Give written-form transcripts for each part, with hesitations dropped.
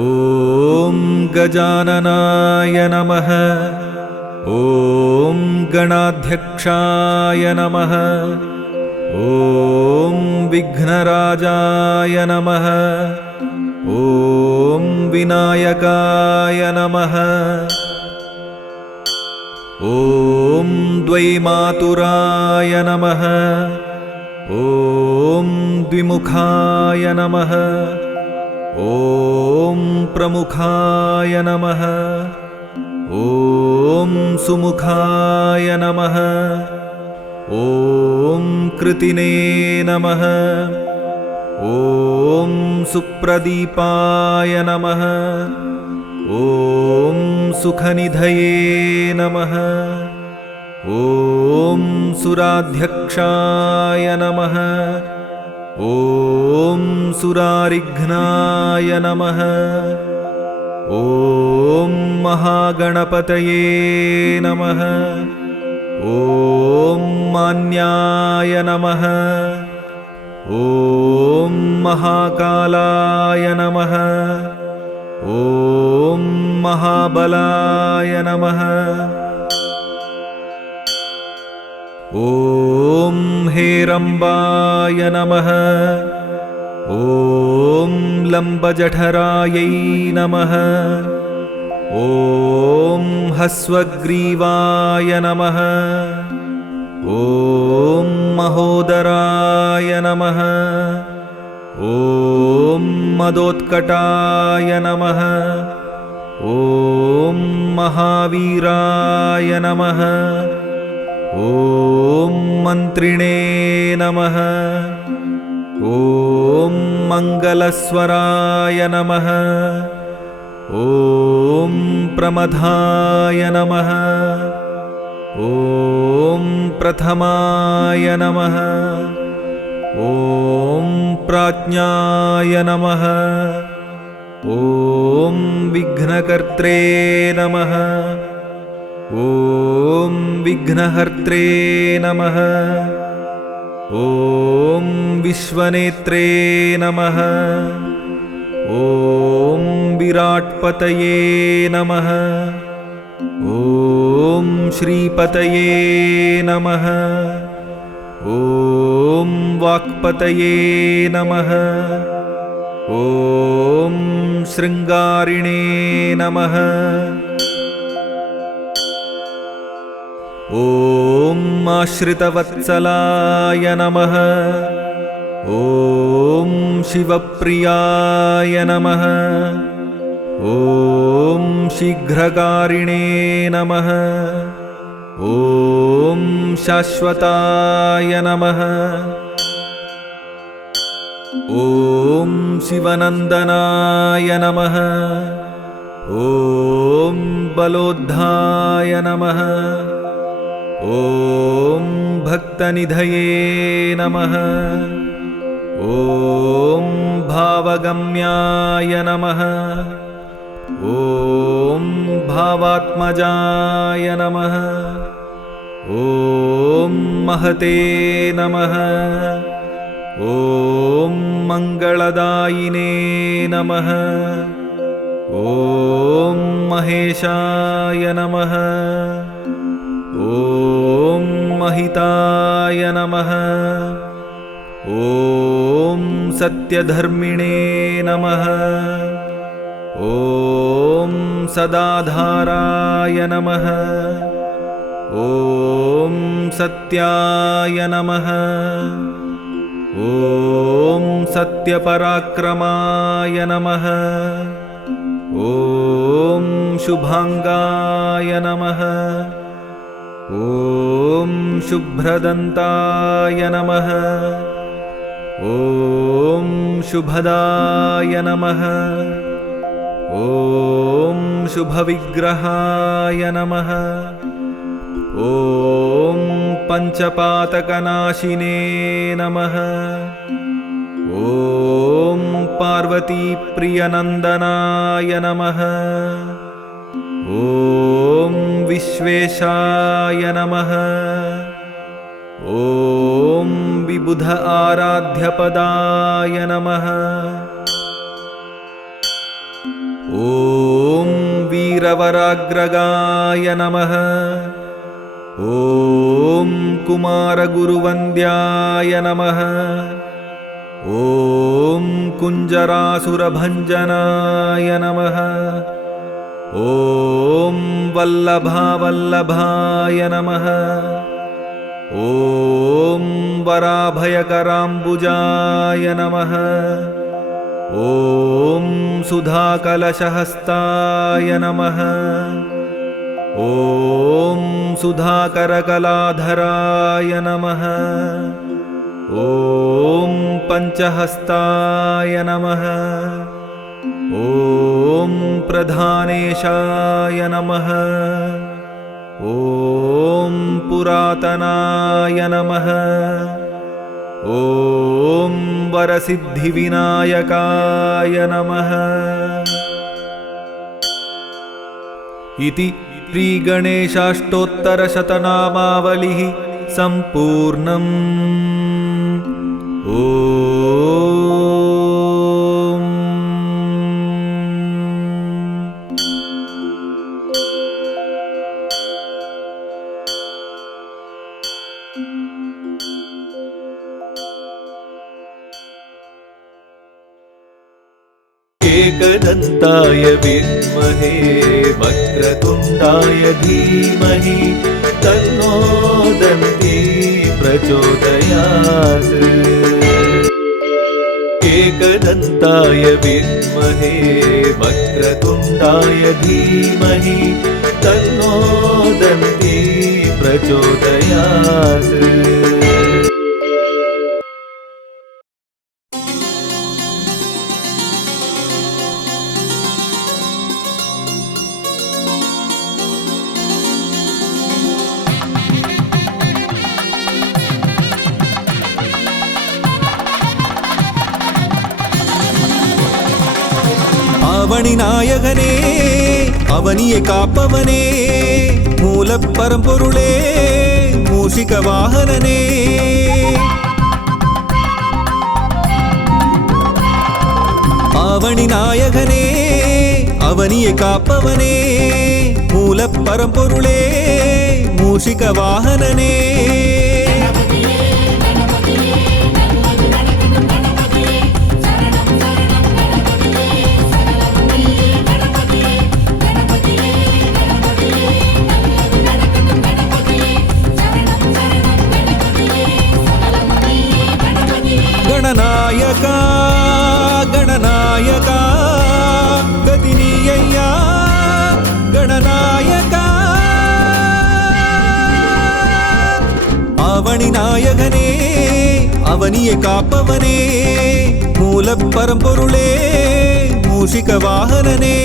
ॐ गजाननाय नमः। ॐ गणाध्यक्षाय नमः। ॐ विघ्नराजाय नमः। ॐ विनायकाय नमः। ॐ द्वैमातुराय नमः। ॐ द्विमुखाय नमः। ॐ प्रमुखाय नमः। ॐ सुमुखाय नमः। ॐ कृतिने नमः। ॐ सुप्रदीपाय नमः। ॐ सुखनिधये नमः। ॐ सुराध्यक्षाय नमः। ॐ सुरारिघ्नाय नमः। ॐ महागणपतये नमः। ॐ मान्याय नमः। ॐ महाकालाय नमः। ॐ महाबलाय नमः। ॐ हेरम्बाय नमः। ॐ लम्बजठरायै नमः। ॐ हस्वग्रीवाय नमः। ॐ महोदराय नमः। ॐ मदोत्कटाय नमः। ॐ महावीराय नमः। ॐ मन्त्रिणे नमः। ॐ मङ्गलस्वराय नमः। ॐ प्रमथाय नमः। ॐ प्रथमाय नमः। ॐ प्राज्ञाय नमः। ॐ विघ्नकर्त्रे नमः। ॐ विघ्नहर्त्रे नमः। ॐ विश्वनेत्रे नमः। ॐ विराट्पतये नमः। ॐ श्रीपतये नमः। ॐ वाक्पतये नमः। ॐ शृङ्गारिणे नमः। ॐ आश्रितवत्सलाय नमः। ॐ शिवप्रियाय नमः। ॐ शीघ्रकारिणे नमः। ॐ शाश्वताय नमः। ॐ शिवनन्दनाय नमः। ॐ बलोद्धाय नमः। ॐ भक्तनिधये नमः। ॐ भावगम्याय नमः। ॐ भावात्मजाय नमः। ॐ महते नमः। ॐ मङ्गलदायिने नमः। ॐ महेशाय नमः। ॐ महिताय नमः। ॐ सत्यधर्मिणे नमः। ॐ सदाधाराय नमः। ॐ सत्याय नमः। ॐ सत्यपराक्रमाय नमः। ॐ शुभाङ्गाय नमः। ॐ शुभ्रदन्ताय नमः। ॐ शुभदाय नमः। ॐ शुभविग्रहाय नमः। ॐ पञ्चपातकनाशिने नमः। ॐ पार्वतीप्रियनन्दनाय नमः। ॐ विश्वेशाय नमः। ॐ विबुध आराध्यपदाय नमः। वीरवराग्रगाय नमः। ॐ कुमारगुरुवन्द्याय नमः। ॐ कुञ्जरासुरभञ्जनाय नमः। ॐ वल्लभावल्लभाय नमः। ॐ वराभयकराम्बुजाय नमः। ॐ सुधाकलशहस्ताय नमः। ॐ सुधाकरकलाधराय नमः। ॐ पञ्चहस्ताय नमः। ॐ प्रधानेशाय नमः। ॐ पुरातनाय नमः। ॐ वरसिद्धिविनायकाय नमः। इति श्रीगणेशाष्टोत्तरशतनामावलिः सम्पूर्णम्। एकदन्ताय विद्महे वक्रतुण्डाय धीमहि तन्नो दन्ती प्रचोदयात्। एकदन्ताय विद्महे वक्रतुण्डाय धीमहि तन्नो दन्ती प्रचोदयात्। அவனி நாயகனே அவனியை காப்பவனே மூலப் பரம்பொருளே மூஷிக வாகனனே அவனி நாயகனே அவனியை காப்பவனே மூலப் பரம்பொருளே மூஷிக வாகனனே गणनायका गणनायका गतिनीयय्या गणनायका அவனி நாயகனே அவனியை காப்பவனே மூலப் பரம்பொருளே மூஷிக வாகனனே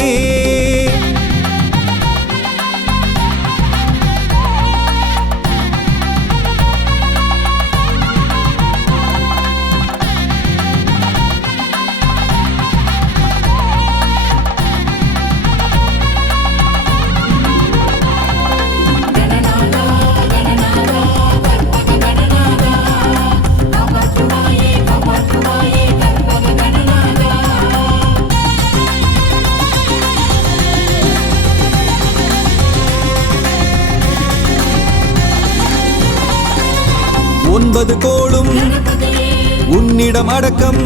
ஒன்பது கோளும் உன்னிடம் அடக்கம்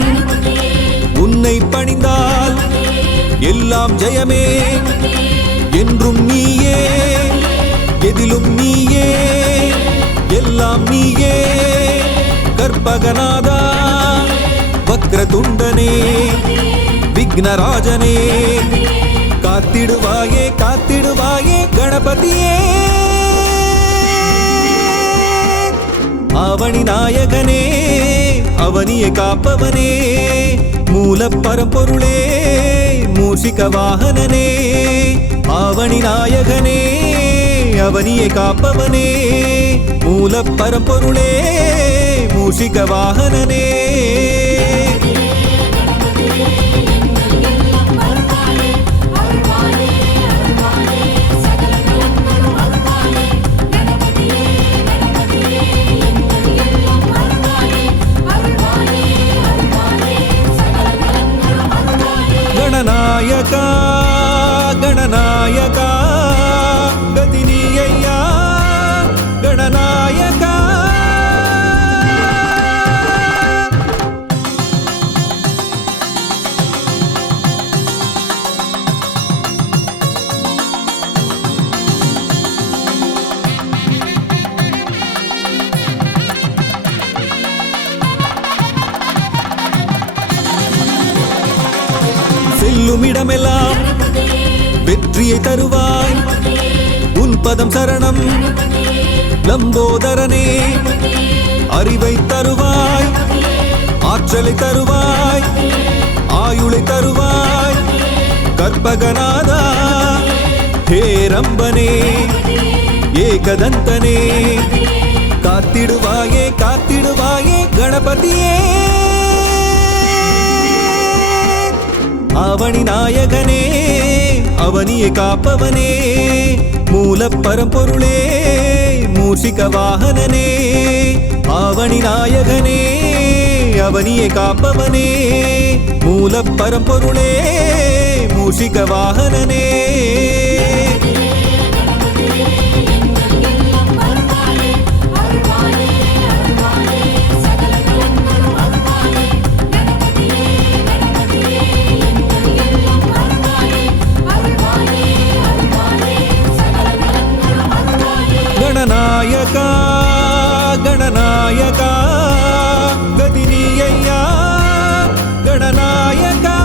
உன்னை பணிந்தால் எல்லாம் ஜெயமே என்றும் நீயே எதிலும் நீயே எல்லாம் நீயே கற்பகநாதா வக்ரதுண்டனே விக்னராஜனே காத்திடுவாயே காத்திடுவாயே கணபதியே அவனி நாயகனே அவனியை காப்பவனே மூலப் பரம்பொருளே மூஷிக வாகனனே அவனி நாயகனே அவனியை காப்பவனே மூலப் பரம்பொருளே மூஷிக வாகனனே गणनायका गणनायका இடமெல்லாம் வெற்றியை தருவாய் உன் பதம் சரணம் லம்போதரனே அறிவை தருவாய் ஆற்றலை தருவாய் ஆயுளை தருவாய் கற்பகநாதா ஹேரம்பனே ஏகதந்தனே காத்திடுவாயே காத்திடுவாயே கணபதியே அவனி நாயகனே அவனியை காப்பவனே மூல பரம்பொருளே மூஷிக வாகனனே அவனி நாயகனே அவனியை காப்பவனே மூல பரம்பொருளே மூஷிக வாகனனே गणनायका गणनायका गदिनीय्या गणनायका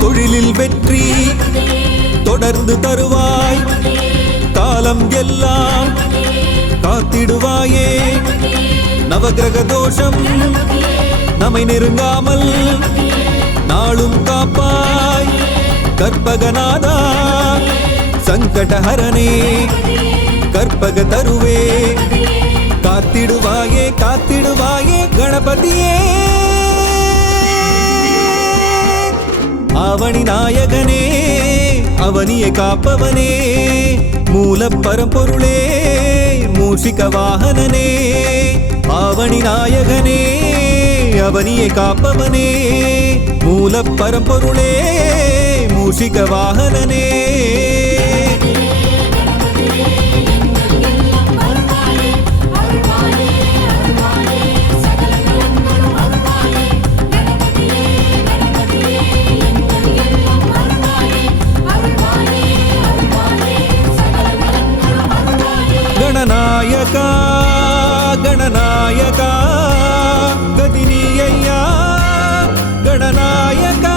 தொழிலில் வெற்றி தொடர்ந்து தருவாய் காலம் எல்லாம் காத்திடுவாயே நவகிரக தோஷம் நம்மை நெருங்காமல் நாளும் காப்பாய் கற்பகநாதா சங்கடஹரனே கற்பக தருவே காத்திடுவாயே காத்திடுவாயே கணபதியே அவனி நாயகனே அவனியை காப்பவனே மூல பரம்பொருளே மூஷிக வாகனனே அவனி நாயகனே அவனியை காப்பவனே மூல பரம்பொருளே மூஷிக வாகனனே गणनायका गणनायका गदिनीय्या गणनायका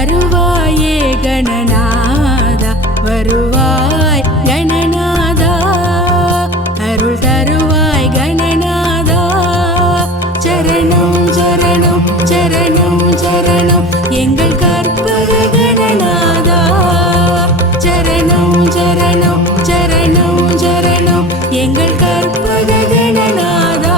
தருவாயே கணநாதா வருவாய் கணநாதா அருள் தருவாய் கணநாதா சரணம் சரணம் சரணம் சரணம் எங்கள் கற்பக கணநாதா சரணம் சரணம் சரணம் சரணம் எங்கள் கற்பக கணநாதா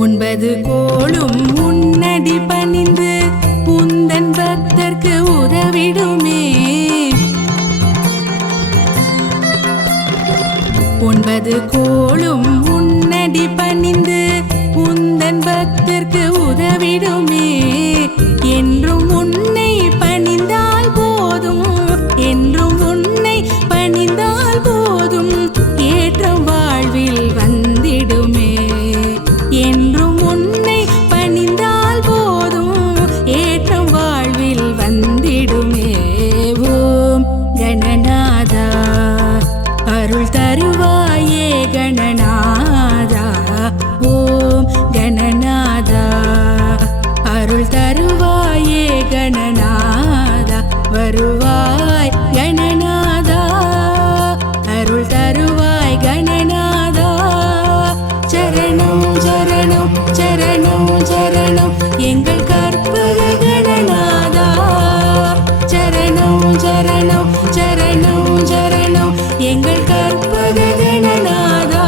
ஒன்பது கோளும் உன்னடி பணிந்து உந்தன் பக்தர்க்கு உதவிடுமே ஒன்பது கோளும் உன்னடி பணிந்து உந்தன் பக்தர்க்கு உதவிடுமே என்றும் உன்னை பணிந்தால் போதும் என்றும் உன்னை பணிந்தால் போதும் ஏற்றம் வாழ்வில் வந்திடுமே என்றும் உன்னை பணிந்தால் போதும் ஏற்றம் வாழ்வில் வந்திடுமே ஓம் கணநாதா அருள் தருவாயே கணநாதா ஓம் கணநாதா அருள் தருவாயே கணநாதா வருவாய் கணநாதா அருள் தருவாய் கணநாதா சரணம் சரணம் சரணம் சரணம் எங்கள் கற்பக கணநாதா சரணம் சரணம் சரணம் சரணம் எங்கள் கற்பக கணநாதா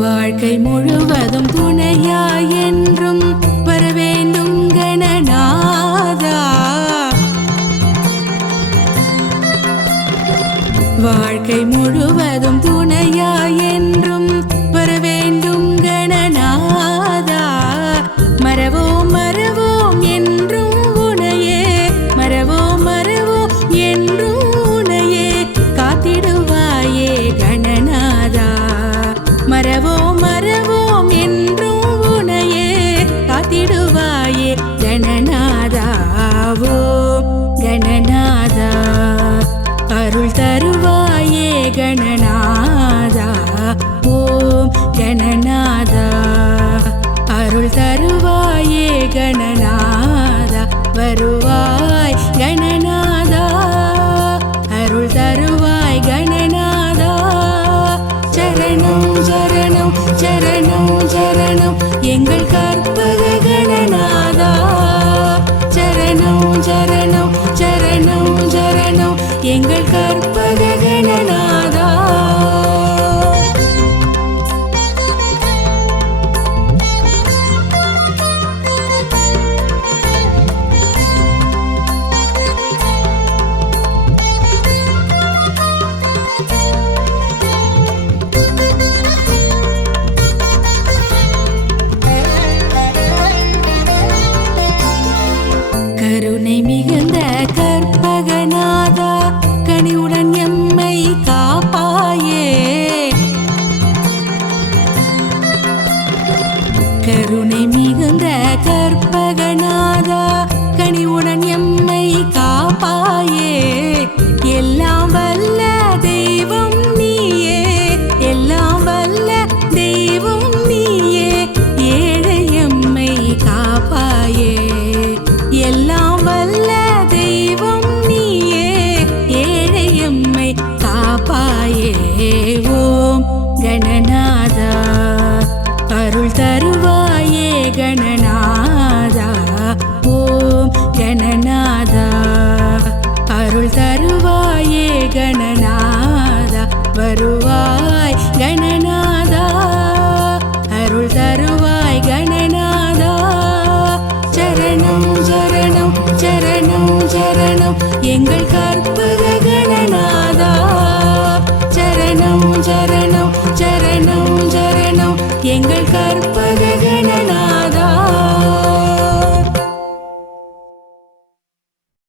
வாழ்க்கை முழுவதும் துணையாய் என்றும் வரவேண்டும் கணநாதா வாழ்க்கை முழுவதும் துணையாய் என்றும் வரவேண்டும் கணநாதா மறவோம் மறவோம் என்றும் உனையே மறவோம் மறவோம் என்றும் உனையே காத்திடுவாயே கணநாதா மறவோம் மறவோம் என்றும் உனையே காத்திடுவாயே கணநாதா ஓம் கணநாதா அருள் தருவாயே கணநாதா ஓம் கணநாதா அருள் தருவாயே கணநாதா வருவாய் கணநாதா அருள் தருவாய் கணநாதா சரணம் சரணம் சரணம் சரணம் எங்கள் கற்பக கணநாதா சரணம் சரணம் சரணம் சரணம் எங்கள் கற்பக கணநாதா கருணை மிகுந்த கற்பகநாதா கனிவுடன் எம்மை காப்பாயே கருணை மிகுந்த கற்பகநாதா கனிவுடன் எம்மை காப்பாயே எல்லாம் வல்ல தெய்வம் நீயே எல்லாம் வல்ல தெய்வம் நீயே ஏழை எம்மை காப்பாயே எல்லாம் வல்ல தெய்வம் நீயே ஏழை எம்மை காப்பாயே ஓம் கணநாதா அருள் தருவாயே எங்கள்